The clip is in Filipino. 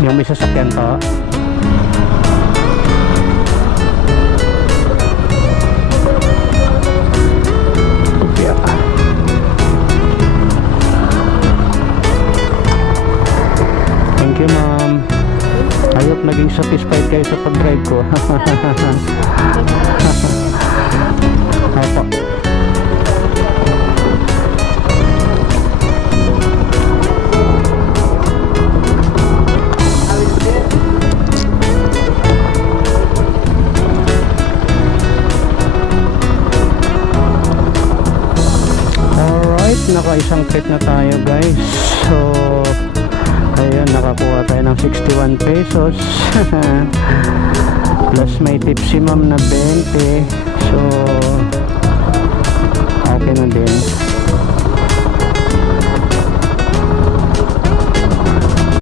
Yung may sasakyan to. Thank you, ma'am. I hope naging satisfied kayo sa pag-drive ko. Opo. Alright, naka-isang trip na tayo, guys. So ayun, nakakuha tayo ng 61 pesos. Plus may tip si ma'am na 20. So okay na din.